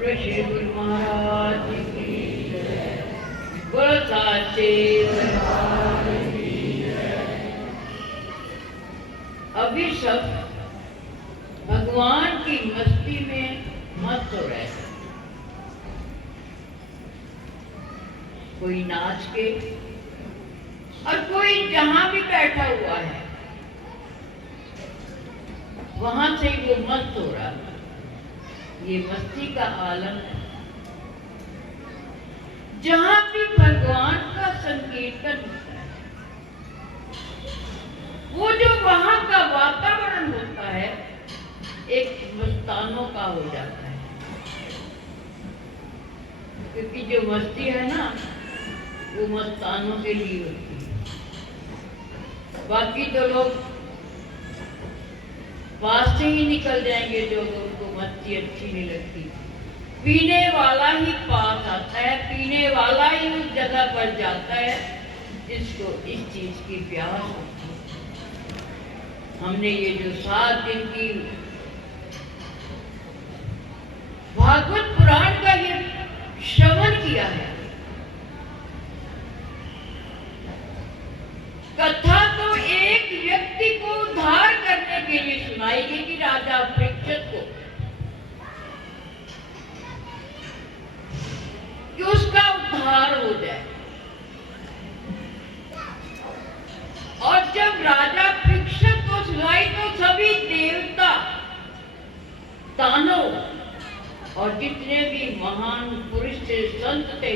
श्री गुरु महाराज की जय। बोलो साचे दरबार की जय। अभी सब भगवान की मस्ती में मस्त हो रहे हैं। कोई नाच के और कोई जहां भी बैठा हुआ है वहां से वो मस्त हो रहा है। ये मस्ती का आलम है। जहां भी भगवान का संकीर्तन होता है, वो जो वहां का वातावरण होता है एक मस्तानों का हो जाता है। क्योंकि जो मस्ती है ना वो मस्तानों के लिए होती है। बाकी तो लोग पास से ही निकल जाएंगे जो उनको मस्ती अच्छी नहीं लगती। पीने वाला ही पास आता है, पीने वाला ही उस जगह पर जाता है जिसको इस चीज की प्यास होती है। हमने ये जो 7 दिन की भागवत पुराण का ये श्रवण किया है, कथा तो एक व्यक्ति को उद्धार करने के लिए सुनाई गई कि राजा परीक्षित को कि उसका उद्धार हो जाए। और जब राजा परीक्षित को सुनाई तो सभी देवता, दानव और जितने भी महान पुरुष थे, संत थे,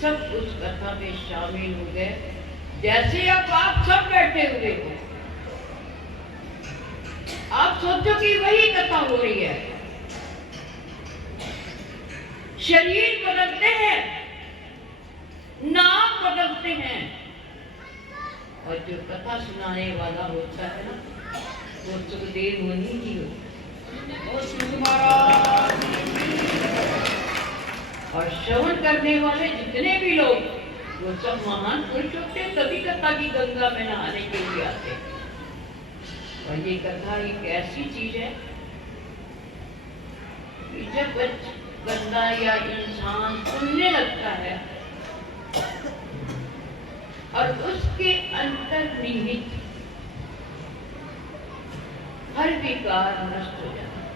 सब उस कथा में शामिल हो गए। जैसे अब आप सब बैठे हुए हो, आप सोचो कि वही कथा हो रही है। शरीर बदलते हैं, नाम बदलते हैं, और जो कथा सुनाने वाला होता है ना वो सुखदेव मुनि जी होता है। और श्रवण करने वाले जितने भी लोग वो सब महान पुरुष होते, तभी कथा की गंगा में नहाने के लिए आते। और ये कथा एक ऐसी चीज है कि जब बंदा या इंसान सुनने लगता है और उसके अंतर्निहित हर विकार नष्ट हो जाता है।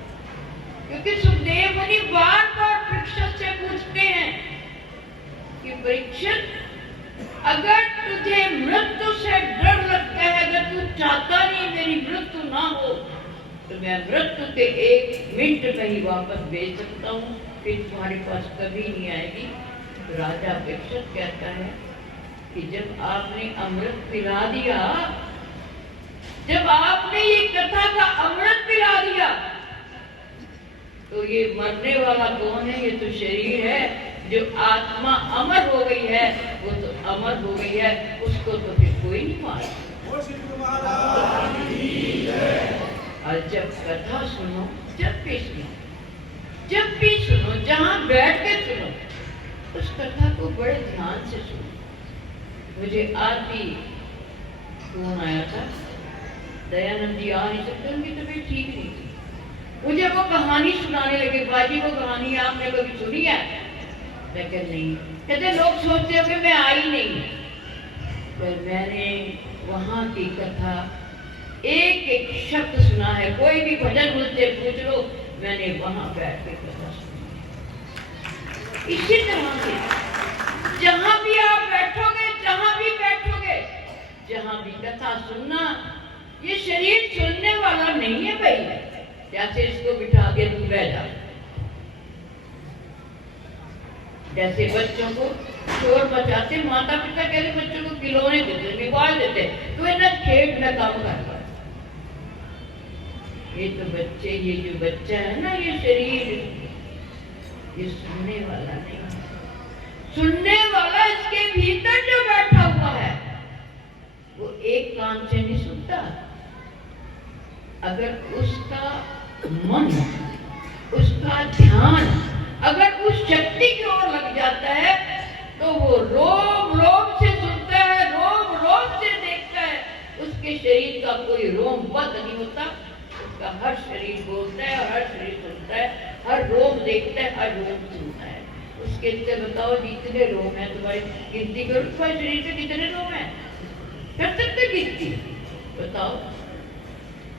क्योंकि सुखदेव मुनि बार बार परीक्षित से पूछते हैं कि परीक्षित, अगर तुझे मृत्यु से डर लगता है, अगर तू चाहता नहीं मेरी मृत्यु ना हो, तो मैं मृत्यु के 1 मिनट में ही वापस भेज सकता हूँ, फिर तुम्हारे पास कभी नहीं आएगी। तो राजा परीक्षित कहता है कि जब आपने अमृत पिला दिया, जब आपने ये कथा का अमृत पिला दिया, तो ये मरने वाला कौन है? ये तो शरीर है। जो आत्मा अमर हो गई है वो तो अमर हो गई है, उसको तो फिर कोई नहीं मारता। और जब कथा सुनो, जब भी सुनो, जहां बैठ के सुनो, उस कथा को बड़े ध्यान से सुनो। मुझे आज भी फोन आया था, दयानंद जी आ नहीं सकते, उनकी तबीयत ठीक नहीं थी। मुझे वो कहानी सुनाने लगे, बाजी वो कहानी आपने कभी सुनी है? मैं कह नहीं। कहते लोग सोचते हैं कि मैं आई नहीं, पर मैंने वहां की कथा एक एक शब्द सुना है। कोई भी भजन मुझसे पूछ लो, मैंने वहां बैठ के कथा सुनी। इसी तरह से जहां भी आप बैठोगे, जहां भी कथा सुनना, ये शरीर सुनने वाला नहीं है भाई। जैसे इसको बिठा के तुम बैठ जाओ, जैसे बच्चों को शोर बचाते, माता पिता कहते बच्चों को खिलौने देते, निकाल देते, तो इन्हें खेत में काम करता। ये तो बच्चे, ये जो बच्चा है ना, ये शरीर, ये सुनने वाला नहीं। सुनने वाला इसके भीतर जो बैठा हुआ है वो एक कान से नहीं सुनता। अगर उसका मन, उसका ध्यान अगर उस शक्ति की ओर लग जाता है तो वो रोम रोम से सुनता है, रोम रोम से देखता है। उसके शरीर का कोई रोम बंद नहीं होता, उसका हर शरीर बोलता है और हर शरीर सुनता है, हर रोम देखता है, अरूप सुनता है। उसके लिए बताओ जितने रोम है तुम्हारे, गिनती करो तुम्हारे शरीर से कितने रोम है, कर सकते गिनती? बताओ।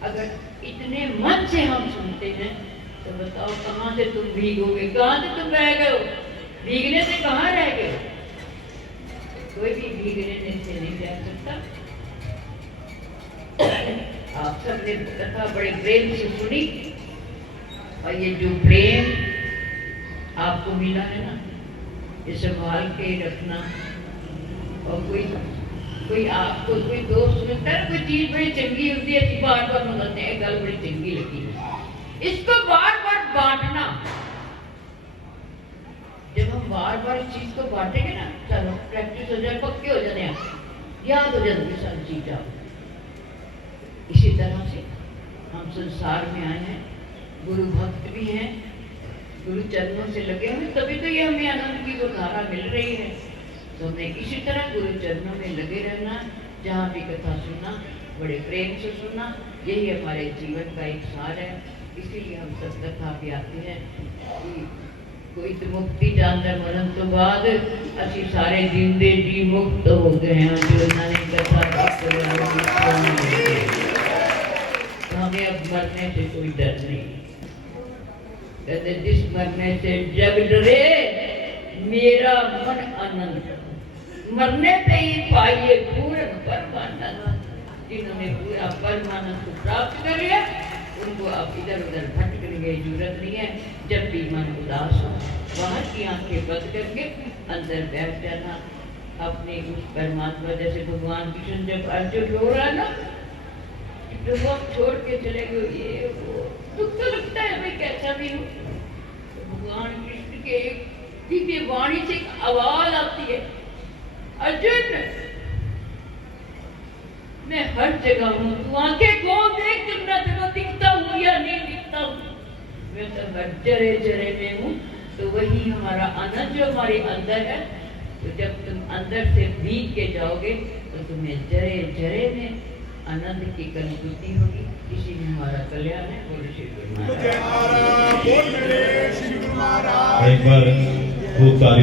अगर इतने मन से हम सुनते हैं तो बताओ कहाँ से तुम भीगोगे, कहाँ से तुम रह गए हो? भीगने से कहाँ रह गए हो? कोई भी भीगने से नहीं रह सकता। आप सबने कथा बड़े प्रेम से सुनी, और ये जो प्रेम आपको मिला है ना, ये संभाल के रखना। और कोई आपको कोई दोस्त मिलता है, कोई चीज बड़ी चंगी होती है, बार बार मंगाते हैं, गल बड़ी चंगी लगी, इसको बार बार बांटना। जब हम बार बार इस चीज को बांटेंगे ना, चलो प्रैक्टिस हो जाए, पक्के हो जाते हैं, याद हो जाती है सारी चीज। आप इसी तरह से हम संसार में आए हैं, गुरु भक्त भी हैं, गुरु चरणों से लगे हुए, तभी तो ये हमें आनंद की वो धारा मिल रही है। तो हमें इसी तरह गुरु चरणों में लगे रहना, जहाँ भी कथा सुनना बड़े प्रेम से सुनना, यही हमारे जीवन का एक सार है। इसीलिए हम सब कथा भी आते हैं कि कोई तो मुक्ति जानकर मरण तो बाद असी सारे जिंदे जी मुक्त हो गए हैं, जो उन्होंने कथा हमें अब मरने से कोई डर नहीं। कहते जिस मरने से जग डरे, मेरा मन आनंद, मरने पे ही पाइए पूर्ण परमानंद। जिन्होंने पूरा परमानंद को प्राप्त कर लिया, उनको अब इधर उधर भटकने की जरूरत नहीं है। जब भी मन उदास हो, बाहर की आंखें बंद करके अंदर बैठ जाना, अपने उस परमात्मा, जैसे भगवान कृष्ण जब अर्जुन रो रहा ना, प्रभु आप छोड़ के चले गए, ये वो दुख तो लगता है भाई, कैसा भी हो। तो भगवान कृष्ण के दिव्य वाणी से एक आवाज आती है, अर्जुन मैं हर जगह हूँ, तू आंखें खोल देख, तुम ना तेरे दिखता हूँ या नहीं दिखता हूँ, मैं तो हर जरे जरे में हूँ। तो वही हमारा आनंद जो हमारे अंदर है, तो जब तुम अंदर से भीग के जाओगे तो तुम्हें जरे जरे में आनंद की अनुभूति होगी। इसी में हमारा कल्याण है। बोलो श्री गुरु महाराज। एक बार खूब ताली